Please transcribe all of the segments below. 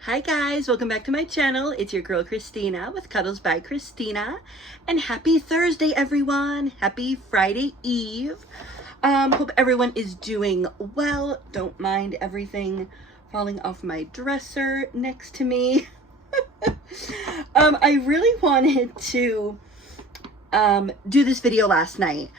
Hi guys, welcome back to my channel. It's your girl Christina with Cuddles by Christina, and happy Thursday everyone. Happy Friday Eve. Hope everyone is doing well. Don't mind everything falling off my dresser next to me. I really wanted to do this video last night.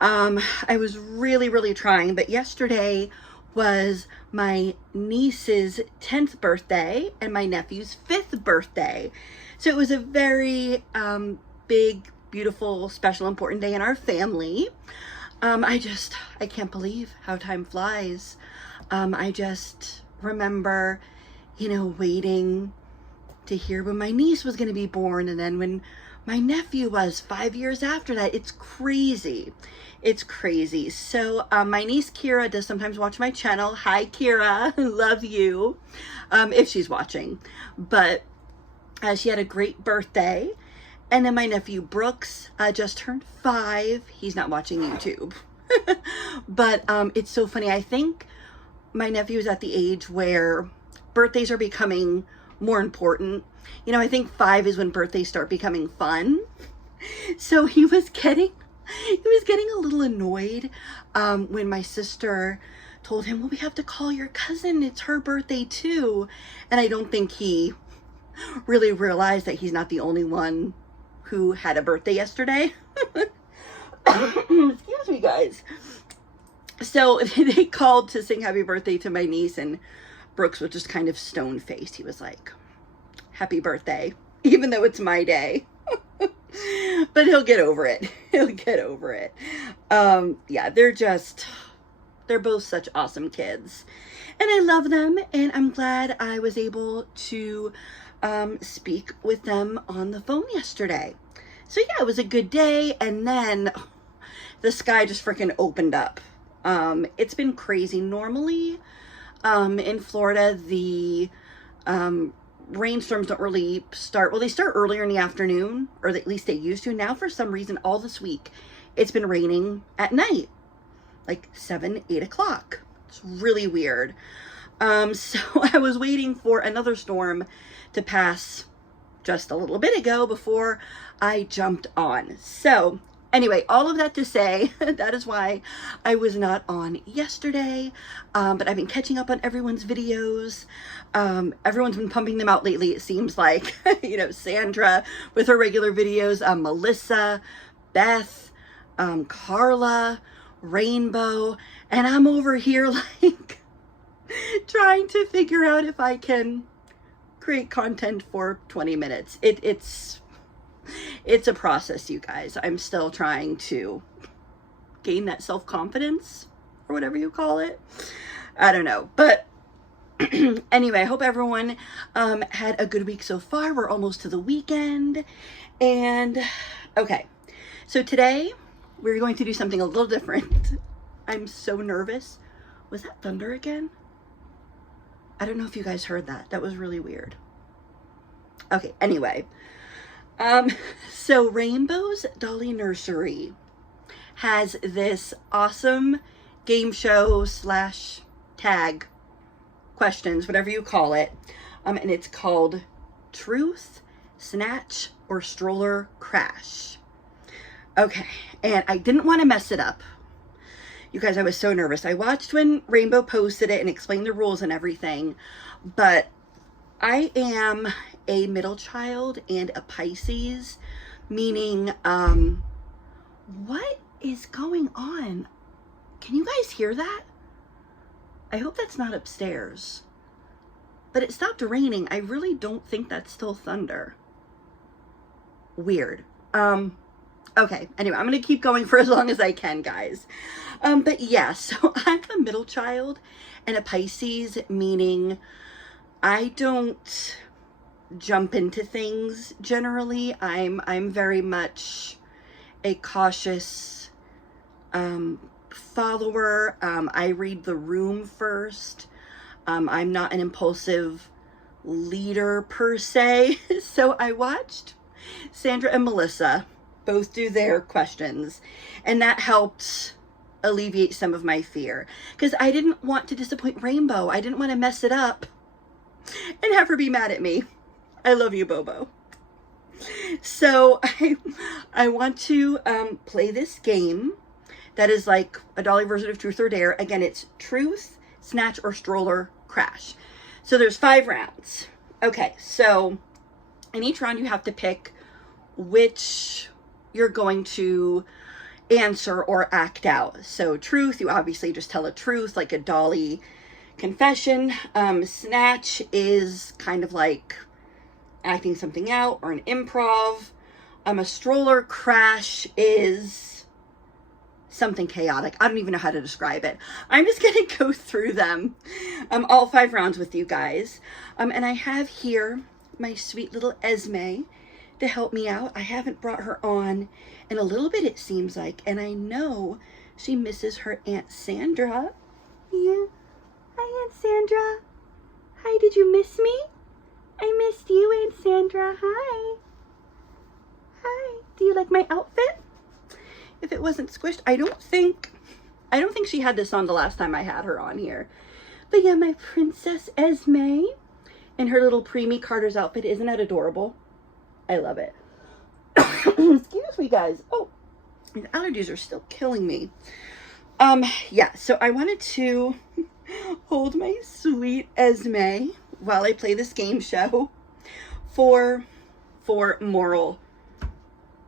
I was really trying, but yesterday was my niece's 10th birthday and my nephew's 5th birthday. So it was a very big, beautiful, special, important day in our family. I can't believe how time flies. I just remember, waiting to hear when my niece was going to be born, and then when my nephew was 5 years after that. It's crazy. It's crazy. So my niece Kira does sometimes watch my channel. Hi Kira, love you, if she's watching. But she had a great birthday. And then my nephew Brooks just turned 5. He's not watching YouTube. But it's so funny. I think my nephew is at the age where birthdays are becoming more important. I think 5 is when birthdays start becoming fun. So he was getting a little annoyed when my sister told him, well, we have to call your cousin. It's her birthday too. And I don't think he really realized that he's not the only one who had a birthday yesterday. Excuse me, guys. So they called to sing happy birthday to my niece, and Brooks was just kind of stone-faced. He was like, happy birthday, even though it's my day. But he'll get over it. He'll get over it. Yeah, they're both such awesome kids. And I love them, and I'm glad I was able to speak with them on the phone yesterday. So yeah, it was a good day, and then the sky just freaking opened up. It's been crazy. Normally, in Florida, the rainstorms don't really start. Well, they start earlier in the afternoon, or at least they used to. Now, for some reason, all this week, it's been raining at night, like 7, 8 o'clock. It's really weird. So I was waiting for another storm to pass just a little bit ago before I jumped on. So anyway, all of that to say, that is why I was not on yesterday, but I've been catching up on everyone's videos. Everyone's been pumping them out lately, it seems like. Sandra with her regular videos, Melissa, Beth, Carla, Rainbow, and I'm over here like trying to figure out if I can create content for 20 minutes. It's a process, you guys. I'm still trying to gain that self-confidence, or whatever you call it. I don't know. But anyway, I hope everyone had a good week so far. We're almost to the weekend. And okay, so today we're going to do something a little different. I'm so nervous. Was that thunder again? I don't know if you guys heard that. That was really weird. Okay, anyway. So Rainbow's Dolly Nursery has this awesome game show / tag questions, whatever you call it. And it's called Truth, Snatch, or Stroller Crash. Okay, and I didn't want to mess it up. You guys, I was so nervous. I watched when Rainbow posted it and explained the rules and everything, but I am a middle child and a Pisces, meaning, what is going on? Can you guys hear that? I hope that's not upstairs. But it stopped raining. I really don't think that's still thunder. Weird. Okay, anyway, I'm going to keep going for as long as I can, guys. But yeah, so I'm a middle child and a Pisces, meaning I don't jump into things generally. I'm very much a cautious follower. I read the room first. I'm not an impulsive leader per se. So I watched Sandra and Melissa both do their questions, and that helped alleviate some of my fear, because I didn't want to disappoint Rainbow. I didn't want to mess it up and have her be mad at me. I love you, Bobo. So I want to play this game that is like a dolly version of Truth or Dare. Again, it's Truth, Snatch, or Stroller, Crash. So there's 5 rounds. Okay, so in each round you have to pick which you're going to answer or act out. So truth, you obviously just tell a truth, like a dolly confession. Snatch is kind of like acting something out or an improv. A stroller. Crash is something chaotic. I don't even know how to describe it. I'm just gonna go through them, all 5 rounds with you guys. And I have here my sweet little Esme to help me out. I haven't brought her on in a little bit, it seems like, and I know she misses her Aunt Sandra. Yeah. Hi, Aunt Sandra. Hi, did you miss me? I missed you, Aunt Sandra. Hi. Hi. Do you like my outfit? If it wasn't squished, I don't think she had this on the last time I had her on here. But yeah, my Princess Esme in her little preemie Carter's outfit. Isn't that adorable? I love it. Excuse me, guys. Oh, these allergies are still killing me. Yeah, so I wanted to hold my sweet Esme while I play this game show for moral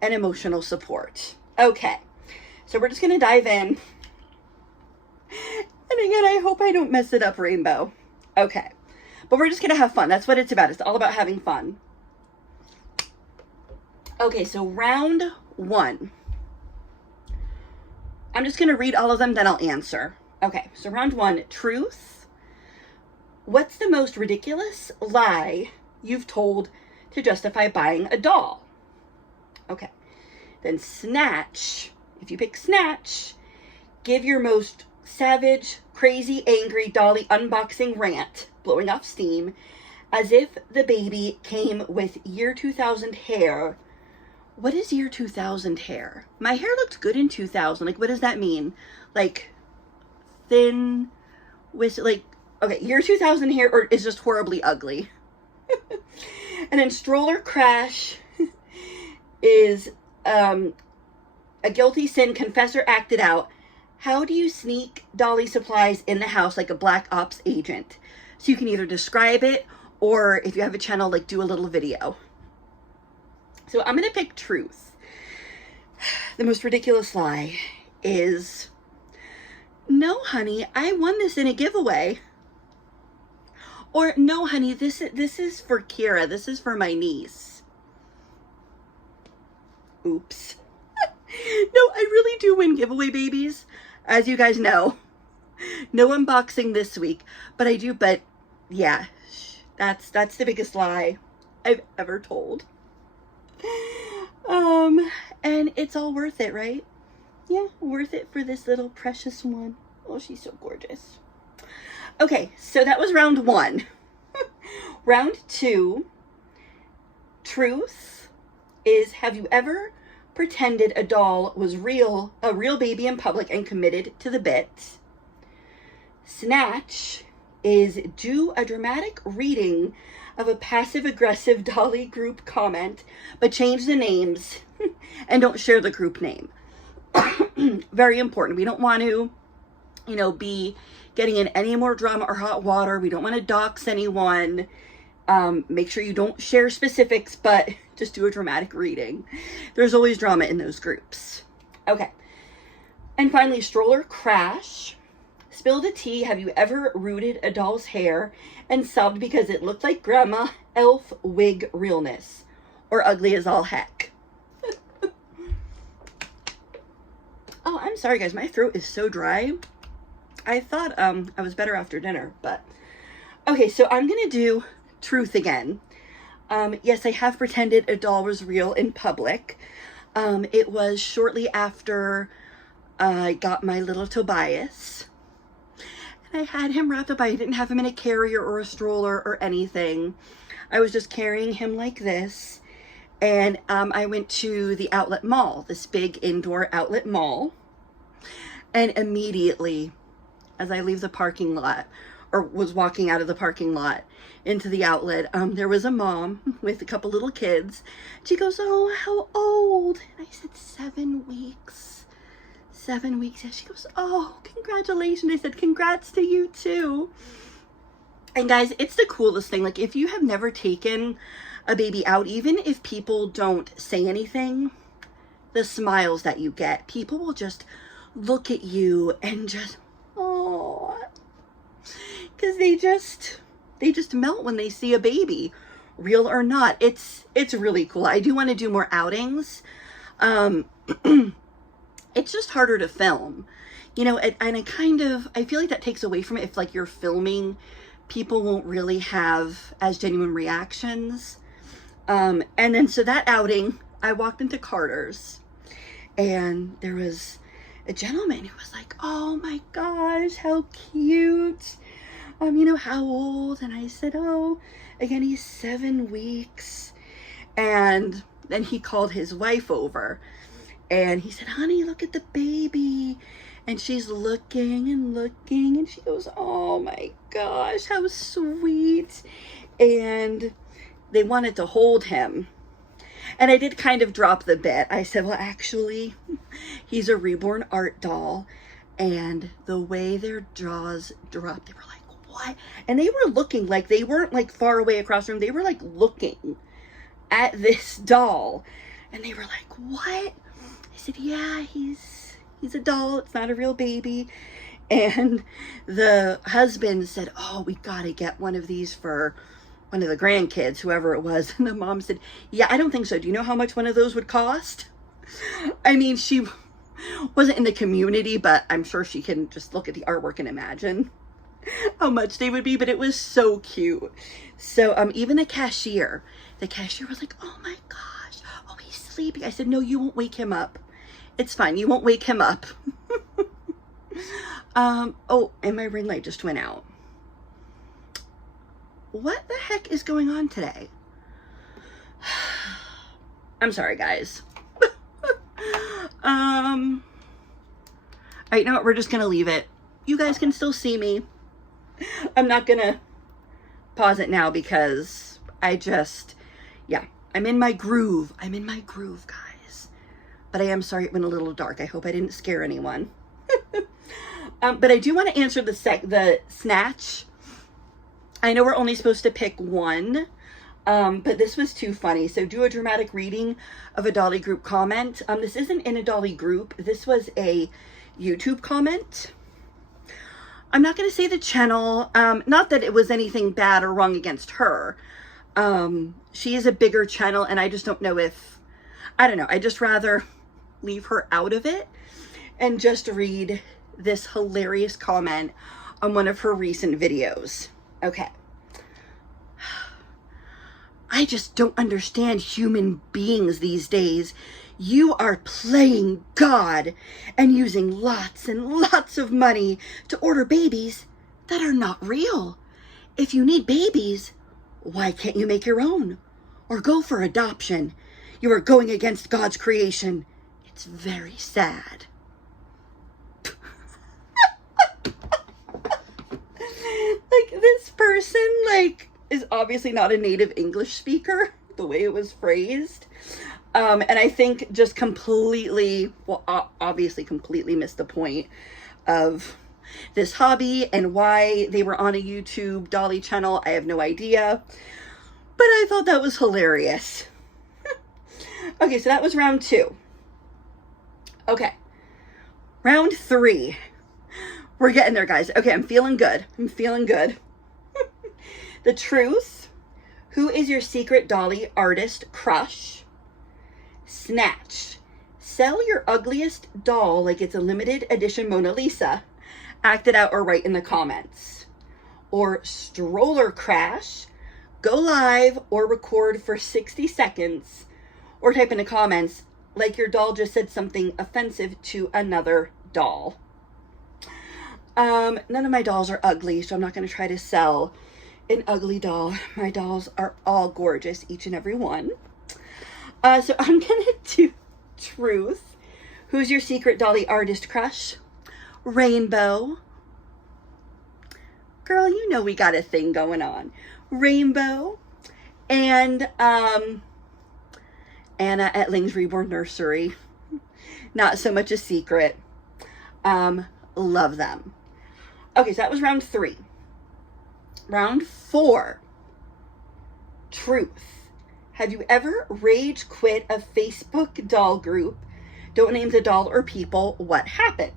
and emotional support. Okay, so we're just gonna dive in. And again, I hope I don't mess it up, Rainbow. Okay, but we're just gonna have fun. That's what it's about. It's all about having fun. Okay, so round 1. I'm just gonna read all of them, then I'll answer. Okay, so round 1, truth. What's the most ridiculous lie you've told to justify buying a doll? Okay. Then snatch. If you pick snatch, give your most savage, crazy, angry dolly unboxing rant, blowing off steam, as if the baby came with year 2000 hair. What is year 2000 hair? My hair looked good in 2000. Like, what does that mean? Like, thin, with, like, okay, year 2000 hair, or is just horribly ugly. And then stroller. Crash is a guilty sin confessor acted out. How do you sneak dolly supplies in the house like a black ops agent? So you can either describe it, or if you have a channel, like, do a little video. So I'm going to pick truth. The most ridiculous lie is, no, honey, I won this in a giveaway. Or, no, honey, this is for Kira. This is for my niece. Oops. No, I really do win giveaway babies, as you guys know. No unboxing this week, but I do. But yeah, that's the biggest lie I've ever told. And it's all worth it, right? Yeah, worth it for this little precious one. Oh, she's so gorgeous. Okay, so that was round 1. Round 2, truth is, have you ever pretended a doll was a real baby in public and committed to the bit? Snatch is, do a dramatic reading of a passive-aggressive dolly group comment, but change the names and don't share the group name. Very important. We don't want to, be getting in any more drama or hot water. We don't want to dox anyone. Make sure you don't share specifics, but just do a dramatic reading. There's always drama in those groups. Okay. And finally, stroller. Crash. Spill the tea. Have you ever rooted a doll's hair and sobbed because it looked like grandma elf wig realness, or ugly as all heck? Oh, I'm sorry, guys. My throat is so dry. I thought I was better after dinner, but okay. So I'm gonna do truth again. Yes, I have pretended a doll was real in public. It was shortly after I got my little Tobias. I had him wrapped up. I didn't have him in a carrier or a stroller or anything. I was just carrying him like this. And I went to the outlet mall, this big indoor outlet mall. And immediately, as I leave the parking lot, or was walking out of the parking lot into the outlet, there was a mom with a couple little kids. She goes, "Oh, how old?" And I said, 7 weeks. 7 weeks. And she goes, "Oh, congratulations." I said, "Congrats to you too." And guys, it's the coolest thing. Like, if you have never taken a baby out, even if people don't say anything, the smiles that you get, people will just look at you and just, oh, because they just melt when they see a baby, real or not. It's really cool. I do want to do more outings. It's just harder to film, you know, and I feel like that takes away from it. If like you're filming, people won't really have as genuine reactions. And then so that outing, I walked into Carter's and there was a gentleman who was like, "Oh my gosh, how cute. You know, how old?" And I said, "Oh, again, he's 7 weeks." And then he called his wife over and he said, "Honey, look at the baby." And she's looking and looking and she goes, "Oh my gosh, how sweet." And they wanted to hold him. And I did kind of drop the bit. I said, "Well, actually, he's a reborn art doll." And the way their jaws dropped, they were like, "What?" And they were looking, like they weren't like far away across the room. They were like looking at this doll. And they were like, "What?" I said, "Yeah, he's a doll. It's not a real baby." And the husband said, "Oh, we got to get one of these for one of the grandkids," whoever it was. And the mom said, "Yeah, I don't think so. Do you know how much one of those would cost?" I mean, she wasn't in the community, but I'm sure she can just look at the artwork and imagine how much they would be. But it was so cute. So even the cashier was like, "Oh my gosh, oh, he's sleeping." I said, "No, you won't wake him up. It's fine. You won't wake him up." Oh, and my ring light just went out. What the heck is going on today? I'm sorry, guys. All right, you know what? We're just gonna leave it. You guys can still see me. I'm not gonna pause it now because yeah, I'm in my groove. I'm in my groove, guys. But I am sorry it went a little dark. I hope I didn't scare anyone. But I do want to answer the Snatch. I know we're only supposed to pick one, but this was too funny. So do a dramatic reading of a Dolly group comment. This isn't in a Dolly group. This was a YouTube comment. I'm not going to say the channel. Not that it was anything bad or wrong against her. She is a bigger channel and I just don't know if, I don't know. I just rather leave her out of it and just read this hilarious comment on one of her recent videos. Okay. "I just don't understand human beings these days. You are playing God and using lots and lots of money to order babies that are not real. If you need babies, why can't you make your own? Or go for adoption? You are going against God's creation. It's very sad." Like, this person, like, is obviously not a native English speaker, the way it was phrased. And I think just completely, well, obviously completely missed the point of this hobby and why they were on a YouTube Dolly channel. I have no idea, but I thought that was hilarious. Okay, so that was round 2. Okay, round 3. We're getting there, guys. Okay, I'm feeling good. I'm feeling good. The truth. Who is your secret Dolly artist crush? Snatch. Sell your ugliest doll like it's a limited edition Mona Lisa. Act it out or write in the comments. Or Stroller crash. Go live or record for 60 seconds. Or type in the comments like your doll just said something offensive to another doll. None of my dolls are ugly, so I'm not going to try to sell an ugly doll. My dolls are all gorgeous, each and every one. So I'm going to do truth. Who's your secret Dolly artist crush? Rainbow. Girl, you know we got a thing going on. Rainbow and Anna at Ling's Reborn Nursery. Not so much a secret. Love them. Okay, so that was round 3. Round 4. Truth. Have you ever rage quit a Facebook doll group? Don't name the doll or people. What happened?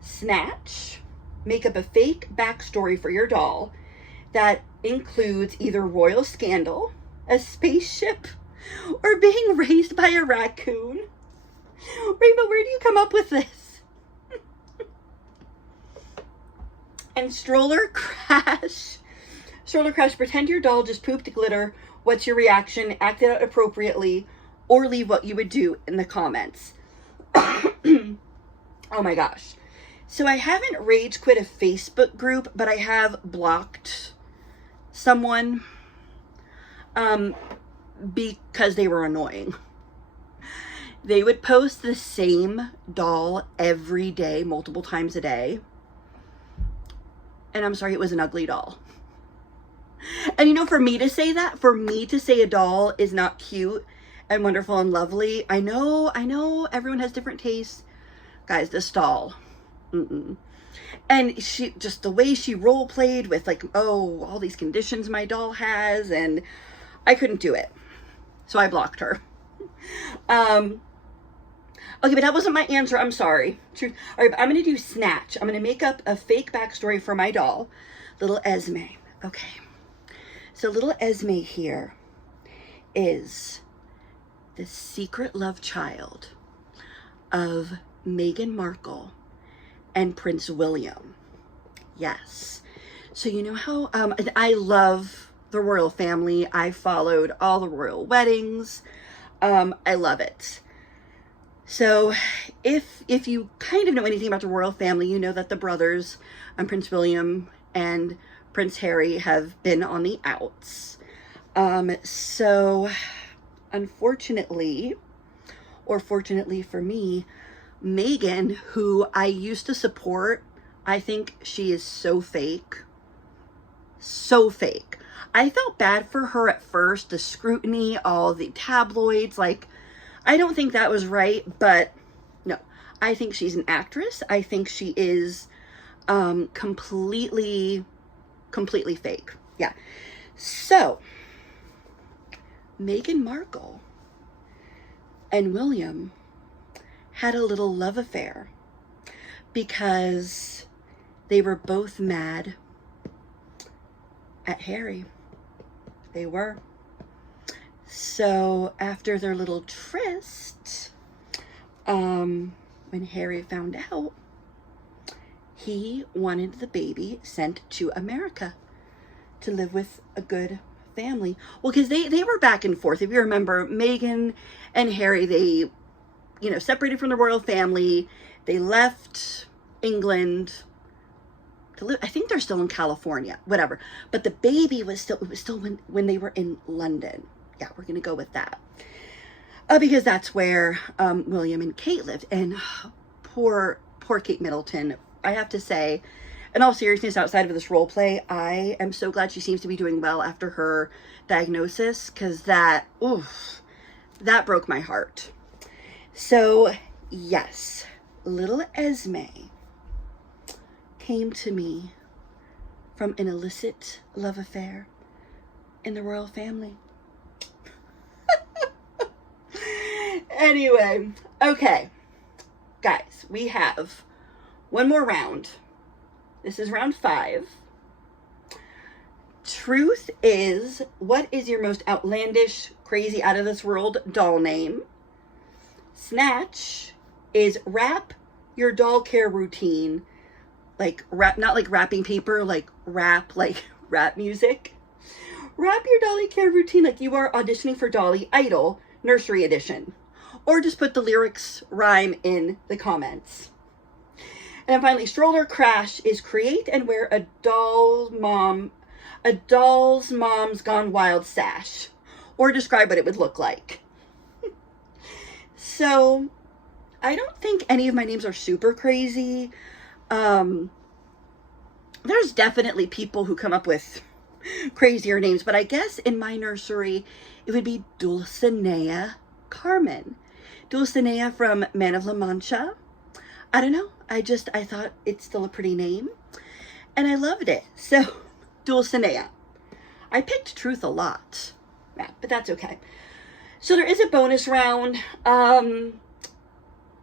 Snatch. Make up a fake backstory for your doll that includes either royal scandal, a spaceship, or being raised by a raccoon. Rainbow, where do you come up with this? And Stroller Crash. Stroller Crash, pretend your doll just pooped glitter. What's your reaction? Act it out appropriately, or leave what you would do in the comments. Oh my gosh. So I haven't rage quit a Facebook group, but I have blocked someone because they were annoying. They would post the same doll every day, multiple times a day. And I'm sorry, it was an ugly doll. And you know, for me to say that, for me to say a doll is not cute and wonderful and lovely, I know everyone has different tastes. Guys, this doll. And she, just the way she role played with like, oh, all these conditions my doll has, and I couldn't do it. So I blocked her. Okay, but that wasn't my answer. I'm sorry. All right, but I'm going to do Snatch. I'm going to make up a fake backstory for my doll, little Esme. Okay. So little Esme here is the secret love child of Meghan Markle and Prince William. Yes. So you know how I love the royal family. I followed all the royal weddings. I love it. So if you kind of know anything about the royal family, you know that the brothers, Prince William and Prince Harry, have been on the outs. So unfortunately, or fortunately for me, Meghan, who I used to support, I think she is so fake. So fake. I felt bad for her at first, the scrutiny, all the tabloids, like, I don't think that was right, but no, I think she's an actress. I think she is completely fake. Yeah. So, Meghan Markle and William had a little love affair because they were both mad at Harry. They were. So after their little tryst, when Harry found out, he wanted the baby sent to America to live with a good family. Well, because they were back and forth. If you remember, Meghan and Harry, they, separated from the royal family. They left England to live. I think they're still in California, whatever. But the baby was still when they were in London. Yeah, we're going to go with that. Because that's where William and Kate lived. And poor Kate Middleton, I have to say, in all seriousness, outside of this role play, I am so glad she seems to be doing well after her diagnosis, because that broke my heart. So, yes, little Esme came to me from an illicit love affair in the royal family. Anyway, okay, guys, we have one more round. This is round 5. Truth is, what is your most outlandish, crazy, out of this world doll name? Snatch is wrap your doll care routine, like wrap, not like wrapping paper, like rap music. Wrap your dolly care routine like you are auditioning for Dolly Idol Nursery Edition. Or just put the lyrics rhyme in the comments. And then finally, Stroller Crash is create and wear a doll's mom's gone wild sash. Or describe what it would look like. So, I don't think any of my names are super crazy. there's definitely people who come up with crazier names, but I guess in my nursery, it would be Dulcinea Carmen. Dulcinea from Man of La Mancha. I don't know. I thought it's still a pretty name. And I loved it. So, Dulcinea. I picked Truth a lot. Yeah, but that's okay. So there is a bonus round. I'm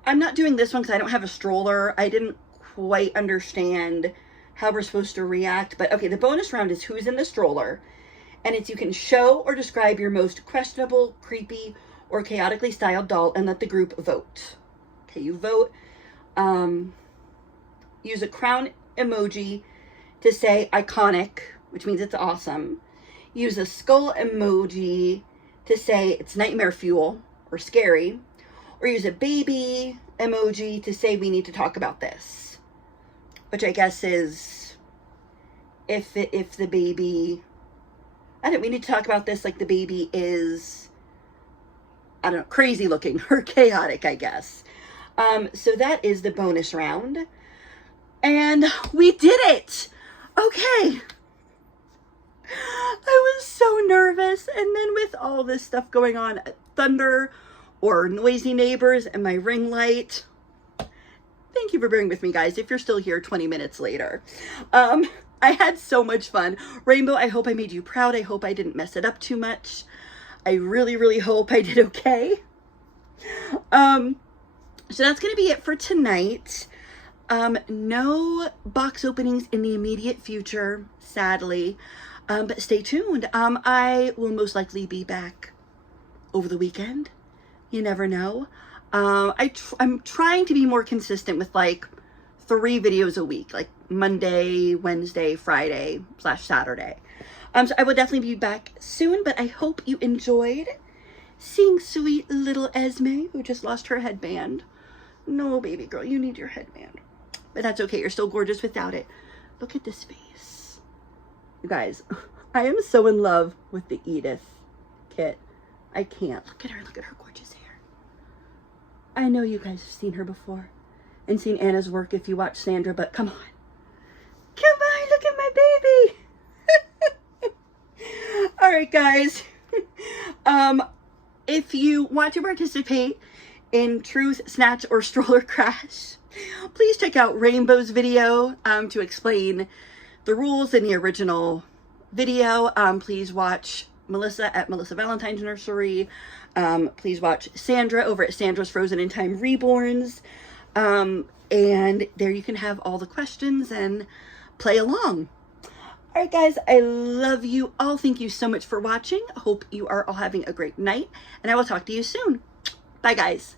not doing this one because I don't have a stroller. I didn't quite understand how we're supposed to react. But okay, the bonus round is who's in the stroller. And it's you can show or describe your most questionable, creepy, or chaotically styled doll and let the group vote. Okay, you vote. Use a crown emoji to say iconic, which means it's awesome. Use a skull emoji to say it's nightmare fuel or scary. Or use a baby emoji to say we need to talk about this. Which I guess is if the baby, we need to talk about this like the baby is, I don't know, crazy looking or chaotic, I guess. So that is the bonus round. And we did it! Okay. I was so nervous. And then with all this stuff going on, thunder or noisy neighbors and my ring light. Thank you for bearing with me, guys, if you're still here 20 minutes later. I had so much fun. Rainbow, I hope I made you proud. I hope I didn't mess it up too much. I really, really hope I did okay. So that's going to be it for tonight. No box openings in the immediate future, sadly. But stay tuned. I will most likely be back over the weekend. You never know. I'm trying to be more consistent with like 3 videos a week, like Monday, Wednesday, Friday / Saturday. So I will definitely be back soon, but I hope you enjoyed seeing sweet little Esme, who just lost her headband. No, baby girl, you need your headband. But that's okay. You're still gorgeous without it. Look at this face. You guys, I am so in love with the Edith kit. I can't. Look at her. Look at her gorgeous hair. I know you guys have seen her before and seen Anna's work if you watch Sandra, but come on. Come on, look at my baby. All right, guys. If you want to participate in Truth, Snatch, or Stroller Crash, please check out Rainbow's video to explain the rules in the original video. Please watch Melissa at Melissa Valentine's Nursery. Please watch Sandra over at Sandra's Frozen in Time Reborns. And there you can have all the questions and play along. All right, guys, I love you all. Thank you so much for watching. I hope you are all having a great night, and I will talk to you soon. Bye, guys.